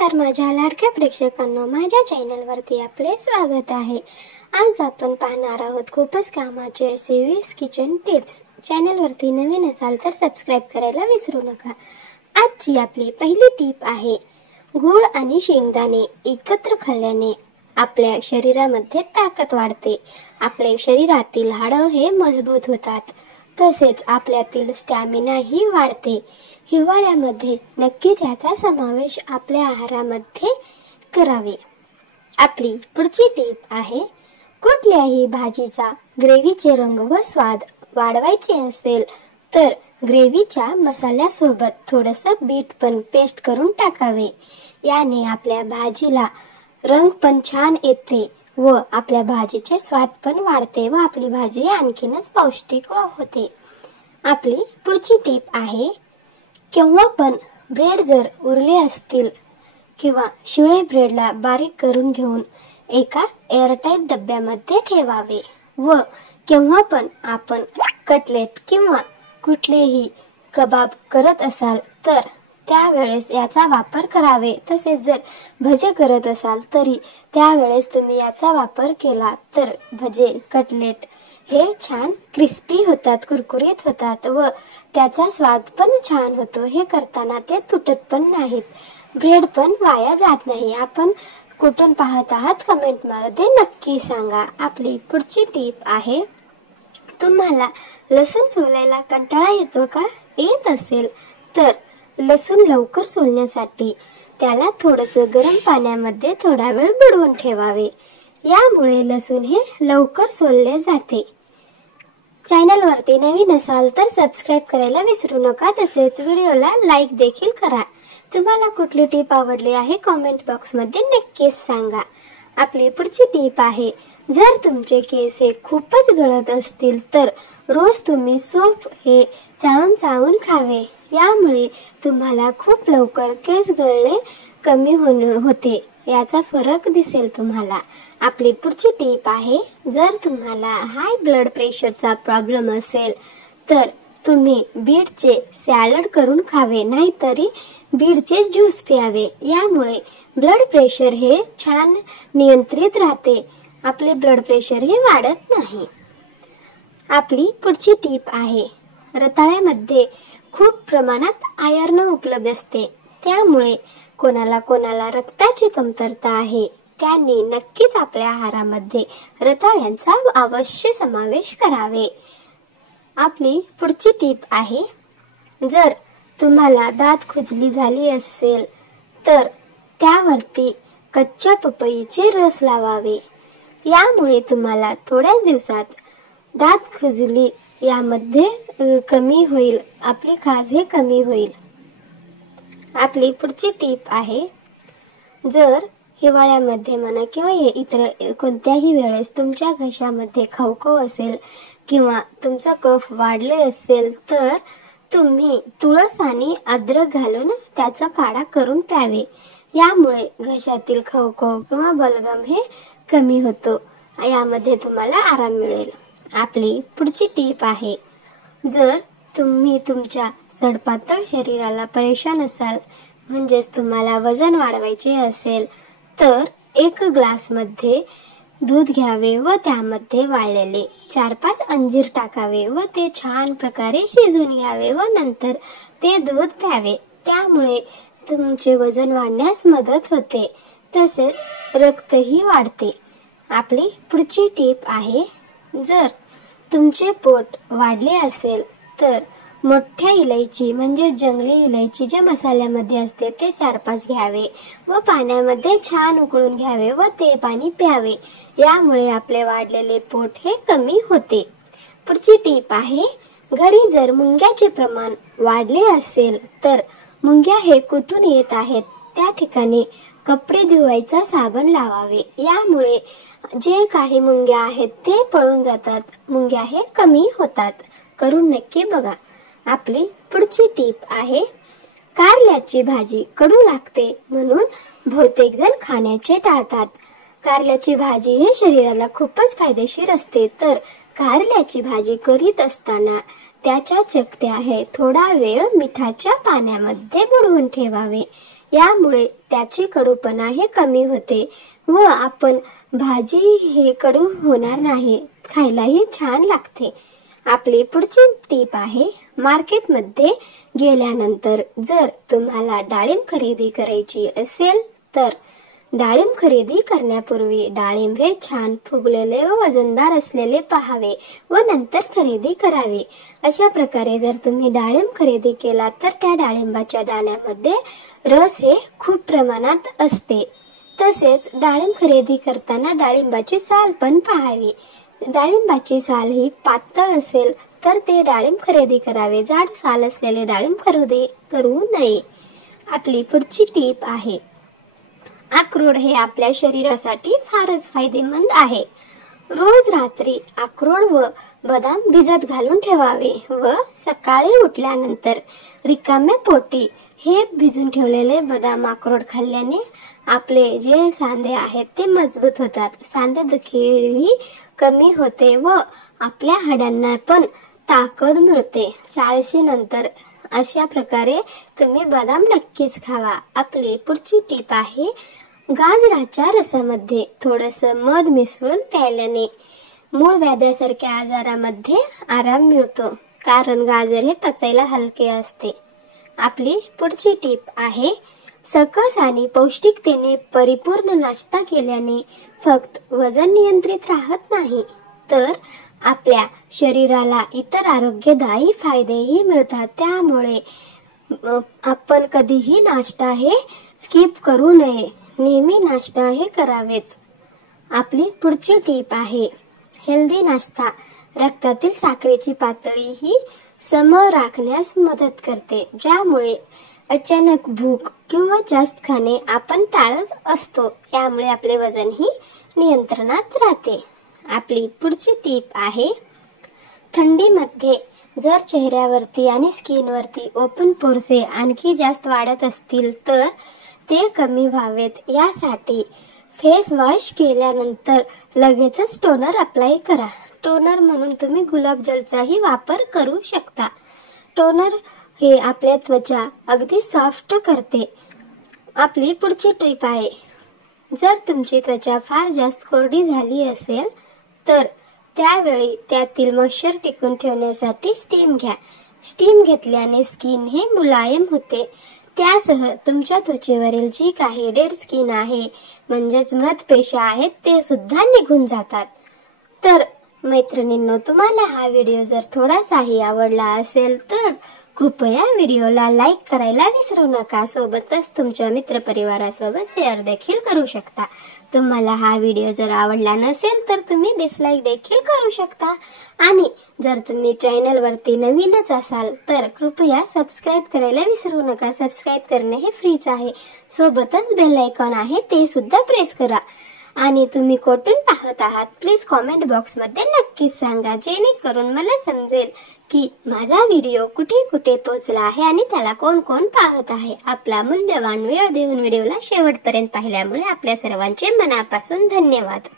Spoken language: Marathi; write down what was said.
नमस्कार माझ्या लाडक्या प्रेक्षकांनो, माझ्या चॅनलवरती आपले स्वागत आहे। आज आपण पाहणार आहोत खूपच कामाचे असे 20 किचन टिप्स। चॅनलवरती नवीन असाल तर सबस्क्राइब करायला विसरू नका। आजची आपली पहिली टिप आहे, गूळ आणि शेंगदाणे एकत्र खाल्ल्याने आपल्या शरीरामध्ये ताकद वाढते। आपल्या शरीरातील हाडं हे मजबूत होतात, तसेच आपल्यातील स्टॅमिना ही वाढते। हिवाळ्यामध्ये नक्कीच याचा समावेश आपल्या आहारामध्ये करावे। आपली पुढची टिप आहे, कुठल्याही भाजीचा ग्रेव्हीचे रंग व स्वाद वाढवायचे असेल तर ग्रेव्हीच्या मसाल्यासोबत थोडंसं बीट पण पेस्ट करून टाकावे। याने आपल्या भाजीला रंग पण छान येते व आपल्या भाजीचे स्वाद पण वाढते व आपली भाजी आणखीनच पौष्टिक होते। आपली पुढची टिप आहे, केव्हा पण ब्रेड जर उरले असतील किंवा शिळे ब्रेडला बारीक करून घेऊन एका एअरटाइट डब्यामध्ये ठेवावे व केव्हा पण आपण कटलेट किंवा कुठलेही कबाब करत असाल तर त्यावेळेस याचा वापर करावे। तसेच जर भजे करत असाल तरी त्यावेळेस तुम्ही याचा वापर केला तर भजे कटलेट हे छान क्रिस्पी होतात, कुरकुरीत होतात व त्याचा स्वाद पण छान होतो। हे करताना ते तुटत पण नाहीत, ब्रेड पण वाया जात नाही। आपण कुठून पाहत आहात कमेंट मध्ये नक्की सांगा। आपली पुढची टिप आहे, तुम्हाला लसूण सोलायला कंटाळा येतो का? येत असेल तर लसूण लवकर सोलण्यासाठी त्याला थोडंसं गरम पाण्यामध्ये थोडा वेळ बुडवून ठेवावे। यामुळे लसूण हे लवकर सोलले जाते। चॅनलवरती नवीन असाल तर सबस्क्राइब करायला विसरू नका, तसेच व्हिडिओला लाईक देखील करा। तुम्हाला कुठली टिप आवडली आहे कमेंट बॉक्स मध्ये नक्कीच सांगा। आपली पुढची टिप आहे, जर तुमचे केस हे खूपच गळत असतील तर रोज तुम्ही सूप हे चावून चावून खावे। यामुळे तुम्हाला खूप लवकर केस गळणे कमी होते, याचा फरक दिसेल तुम्हाला। आपली पुढची टिप आहे, जर तुम्हाला हाय ब्लड प्रेशरचा प्रॉब्लेम असेल तर तुम्ही बीटचे सॅलड करून खावे, नाहीतरी बीटचे ज्यूस प्यावे। यामुळे ब्लड प्रेशर हे छान नियंत्रित राहते, आपले ब्लड प्रेशर हे वाढत नाही। आपली पुढची टिप आहे, रताळ्यामध्ये खूप प्रमाणात आयर्न उपलब्ध असते, त्यामुळे कोणाला रक्ताची कमतरता आहे त्यांनी नक्कीच आपल्या आहारामध्ये रताळ्यांचा अवश्य समावेश करावे। आपली पुढची टिप आहे, जर तुम्हाला दात खुजली झाली असेल तर त्यावरती कच्च्या पपईचे रस लावावे। यामुळे तुम्हाला थोड्याच दिवसात दात खुजली यामध्ये कमी होईल, आपली खाज हे कमी होईल। आपली पुढची टिप आहे, जर हिवाळ्यामध्ये म्हणा किंवा इतर कोणत्याही वेळेस तुमच्या घशामध्ये खवखव असेल किंवा तुमचा कफ वाढले असेल तर तुम्ही तुळस आणि अद्रक घालून त्याचा काढा करून प्यावे। यामुळे घशातील खवखव किंवा बलगम हे कमी होतो, यामध्ये तुम्हाला आराम मिळेल। आपली पुढची टिप आहे, जर तुम्ही तुमच्या सडपातळ शरीराला परेशान असाल, म्हणजेच तुम्हाला वजन वाढवायचे असेल तर 1 ग्लास मध्ये दूध घ्यावे व त्यामध्ये वाळलेले 4-5 अंजीर टाकावे व ते छान प्रकारे शिजवून घ्यावे व नंतर ते दूध प्यावे। त्यामुळे तुमचे वजन वाढण्यास मदत होते, तसेच रक्तही वाढते। आपली पुढची टिप आहे, जर तुमचे पोट वाढले असेल तर मोठ्या इलायची म्हणजे जंगली इलायची जे मसाल्यामध्ये असते ते 4-5 घ्यावे व पाण्यामध्ये छान उकळून घ्यावे व ते पाणी प्यावे। यामुळे आपले वाढलेले पोट हे कमी होते। पुढची टिप आहे, घरी जर मुंग्याचे प्रमाण वाढले असेल तर मुंग्या हे कुठून येत आहेत त्या ठिकाणी कपडे धुवायचा साबण लावावे। यामुळे जे काही मुंग्या आहेत ते पळून जातात, मुंग्या हे कमी होतात, करून नक्की बघा। आपली पुढची टिप आहे, कारल्याची भाजी कडू लागते म्हणून बहुतेक जण खाण्याचे टाळतात। कारल्याची भाजी हे शरीराला खूपच फायदेशीर असते, तर कारल्याची भाजी करीत असताना त्याच्या चकत्या हे थोडा वेळ मिठाच्या पाण्यामध्ये बुडवून ठेवावे। यामुळे त्याचे कडूपणा हे कमी होते व आपण भाजी हे कडू होणार नाही, खायलाही छान लागते। आपली पुढची टीप आहे, मार्केटमध्ये गेल्यानंतर जर तुम्हाला डाळिंब खरेदी करायची असेल तर डाळिंब खरेदी करण्यापूर्वी डाळिंब हे छान फुगलेले व वजनदार असलेले पाहावे व नंतर खरेदी करावे। अशा प्रकारे जर तुम्ही डाळिंब खरेदी केला तर त्या डाळिंबाच्या दाण्यामध्ये रस हे खूप प्रमाणात असते। तसेच डाळिंब खरेदी करताना डाळिंबाची साल पण पाहावी। डाळिंबाची साल ही पातळ असेल तर ते डाळिंब खरेदी करावे, जाड साल असलेले डाळिंब खरेदी करू नये। आपली पुढची टीप आहे, अक्रोड हे आपल्या शरीरासाठी फारच फायदेमंद आहे। रोज रात्री अक्रोड व बदाम भिजत घालून ठेवावे व सकाळी उठल्यानंतर रिकाम्या पोटी हे भिजून ठेवलेले बदाम अक्रोड खाल्ल्याने आपले जे सांधे आहेत ते मजबूत होतात, सांधेदुखीही कमी होते व आपल्या हाडांना पण ताकद मिळते 40 नंतर। अशा प्रकारे तुम्ही बदाम नक्कीच खावा। आपली पुढची टीप आहे, गाजराच्या रसामध्ये थोडंसं मध मिसळून प्यायल्याने मूळ व्याधासारख्या आजारामध्ये आराम मिळतो, कारण गाजर हे पचायला हलके असते। आपली पुढची टीप आहे, सकस आणि पौष्टिकतेने परिपूर्ण नाश्ता केल्याने फक्त वजन नियंत्रित राहत नाही तर आपल्या शरीराला इतर आरोग्यदायी फायदेही मिळतात। त्यामुळे आपण कधीही नाश्ता हे स्किप करू नये, नेहमी नाश्ता हे करावेच। आपली पुढची टीप आहे, हेल्दी नाश्ता रक्तातील साखरेची पातळी ही सम राखण्यास मदत करते, ज्यामुळे अचानक भूक किंवा जास्त खाणे आपण टाळत असतो, यामुळे आपले वजन ही नियंत्रणात राहते। आपली पुढची टीप आहे, थंडीमध्ये जर चेहऱ्यावरती आणि स्किनवरती ओपन पोर्स आणखी जास्त वाढत असतील तर ते कमी व्हावेत, यासाठी फेस वॉश केल्यानंतर लगेचच टोनर अप्लाय करा। टोनर म्हणून तुम्ही गुलाबजलचाही वापर करू शकता। टोनर हे आपल्या त्वचा अगदी सॉफ्ट करते। आपली पुढची टीप आहे, जर तुमची त्वचा फार जास्त कोरडी झाली असेल तर त्यावेळी त्यातील मॉइश्चर टिकून ठेवण्यासाठी स्टीम घ्या। स्टीम घेतल्याने स्किन हे मुलायम होते, त्यासह तुमच्या त्वचेवरील जी काही डेड स्किन आहे म्हणजेच मृत पेशी आहेत ते सुद्धा निघून जातात। तर मैत्रिणींनो, तुम्हाला हा व्हिडिओ जर थोडासाही आवडला असेल तर कृपया व्हिडिओला लाईक करायला विसरू नका, सोबतच तुमच्या मित्रपरिवारासोबत शेअर देखील करू शकता। तुम्हाला हा व्हिडिओ जर आवडला नसेल तर तुम्ही डिसलाईक देखील करू शकता आणि जर तुम्ही चॅनल वरती नवीनच असाल तर कृपया सबस्क्राइब करायला विसरू नका। सबस्क्राइब करणे हे फ्रीच आहे, सोबतच बेल आयकॉन आहे ते सुद्धा प्रेस करा। आणि तुम्ही कुठून पाहत आहात प्लीज कमेंट बॉक्स मध्ये नक्कीच सांगा, जेणेकरून मला समजेल की माझा व्हिडिओ कुठे कुठे पोहोचला आहे आणि त्याला कोण कोण पाहत आहे। आपला मूल्यवान वेळ देऊन व्हिडिओला शेवटपर्यंत पाहिल्यामुळे आपल्या सर्वांचे मनापासून धन्यवाद।